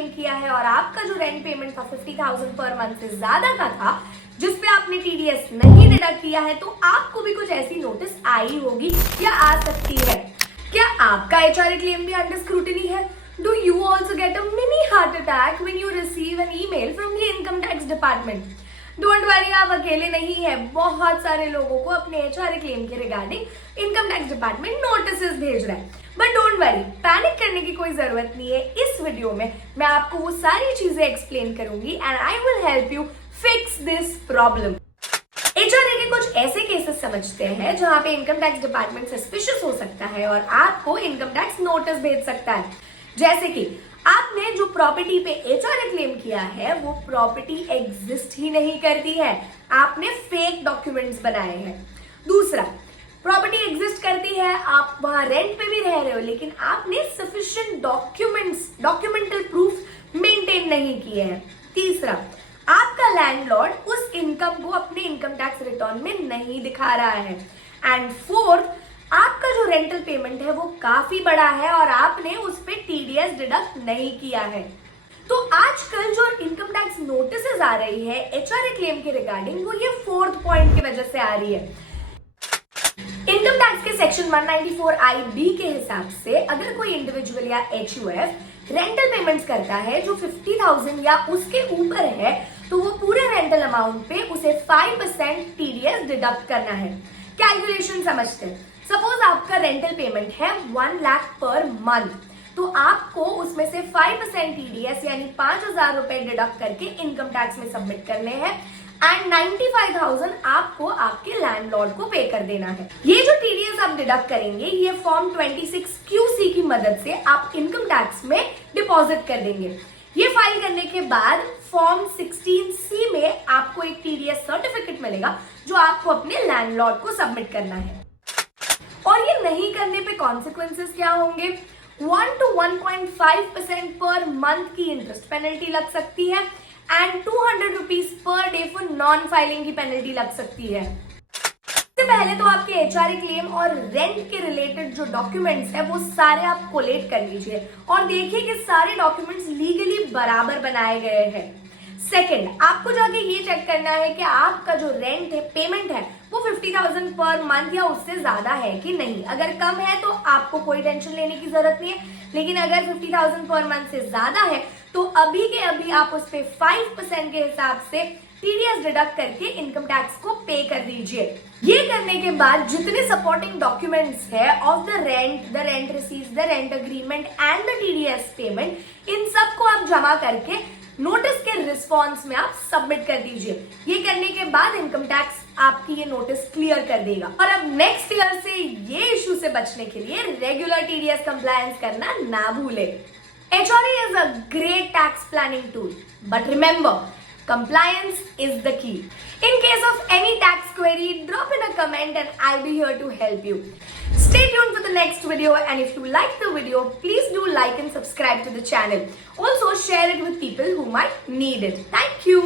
Claim किया है और आपका जो रेंट पेमेंट था 50,000 पर मंथ से ज्यादा का था, जिसपे आपने टीडीएस नहीं डिडक्ट किया है, तो आपको भी कुछ ऐसी नोटिस आई होगी या आ सकती है। क्या आपका एचआरए क्लेम भी अंडर स्क्रूटिनी है? Do you also get a mini heart attack when you receive an email from the income tax department? Don't worry, आप अकेले नहीं है। बहुत सारे लोगों को अपने एचआरए क्लेम के regarding income tax department notice भेज रहा है। बट डोंट वरी, पैनिक करने की कोई जरूरत नहीं है। इस वीडियो में मैं आपको वो सारी चीजें एक्सप्लेन करूंगी and I will help you fix this problem. HRA के कुछ ऐसे केसेस समझते हैं जहां पे इनकम टैक्स डिपार्टमेंट सस्पिशियस हो सकता है और आपको इनकम टैक्स नोटिस भेज सकता है। जैसे कि आपने जो प्रॉपर्टी पे एचआरए क्लेम किया है वो प्रॉपर्टी एग्जिस्ट ही नहीं करती है, आपने फेक डॉक्यूमेंट्स बनाए हैं। दूसरा, प्रॉपर्टी एग्जिस्ट करती है, आप वहां रेंट पे भी रह रहे हो, लेकिन आपने सफिशिएंट डॉक्यूमेंटल प्रूफ मेंटेन नहीं किए हैं। तीसरा, आपका लैंडलॉर्ड उस इनकम को अपने इनकम टैक्स रिटर्न में नहीं दिखा रहा है। एंड फोर्थ, आपका जो रेंटल पेमेंट है वो काफी बड़ा है और आपने उस पे टीडीएस डिडक्ट नहीं किया है। तो आजकल जो इनकम टैक्स नोटिसेस आ रही है एचआरए क्लेम के रिगार्डिंग, वो ये फोर्थ पॉइंट की वजह से आ रही है। इनकम टैक्स के सेक्शन 194(I)(B के हिसाब से अगर कोई इंडिविजुअल या एचयूएफ रेंटल पेमेंट्स करता है जो 50,000 या उसके ऊपर है, तो वो पूरे रेंटल अमाउंट पे उसे 5% टीडीएस डिडक्ट करना है। कैलकुलेशन समझते हैं। सपोज आपका रेंटल पेमेंट है 1 लाख पर मंथ, तो आपको उसमें से 5% टीडीएस यानी 5,000 रुपए डिडक्ट करके इनकम टैक्स में सबमिट करने हैं एंड 95,000 आपको आपके लैंडलॉर्ड को पे कर देना है। ये जो टीडीएस आप डिडक्ट करेंगे ये फॉर्म 26QC की मदद से आप इनकम टैक्स में डिपॉजिट कर देंगे। ये फाइल करने के बाद फॉर्म 16C में आपको एक टीडीएस सर्टिफिकेट मिलेगा जो आपको अपने लैंडलॉर्ड को सबमिट करना है। और ये नहीं करने पे कॉन्सिक्वेंसेस क्या होंगे? 1 to 1.5% पर मंथ की इंटरेस्ट पेनल्टी लग सकती है and 200 rupees per day for non filing की पेनल्टी लग सकती है। इससे पहले तो आपके एचआरए क्लेम और रेंट के रिलेटेड जो डॉक्यूमेंट्स है वो सारे आप कोलेट कर लीजिए और देखिए कि सारे डॉक्यूमेंट्स लीगली बराबर बनाए गए हैं। सेकंड, आपको जाके ये चेक करना है कि आपका जो रेंट है, पेमेंट है, वो 50,000 पर मंथ या उससे ज्यादा है कि नहीं। अगर कम है तो आपको कोई टेंशन लेने की जरूरत नहीं है, लेकिन अगर 50,000 पर मंथ से ज्यादा है तो अभी के अभी आप उस पे 5% के हिसाब से टीडीएस डिडक्ट करके इनकम टैक्स को पे कर दीजिए। ये करने के बाद जितने सपोर्टिंग डॉक्यूमेंट्स है of the rent received, the rent agreement and the TDS payment, इन सबको आप जमा करके नोटिस के रिस्पॉन्स में आप सबमिट कर दीजिए। ये करने के बाद इनकम टैक्स आपकी ये नोटिस क्लियर कर देगा। और अब नेक्स्ट ईयर से ये इश्यू से बचने के लिए रेगुलर टीडीएस कंप्लायंस करना ना भूले। HRA is a great tax planning tool, but remember, compliance is the key. In case of any tax query, drop in a comment and I'll be here to help you. Stay tuned for the next video, and if you like the video, please do like and subscribe to the channel. Also share it with people who might need it. Thank you.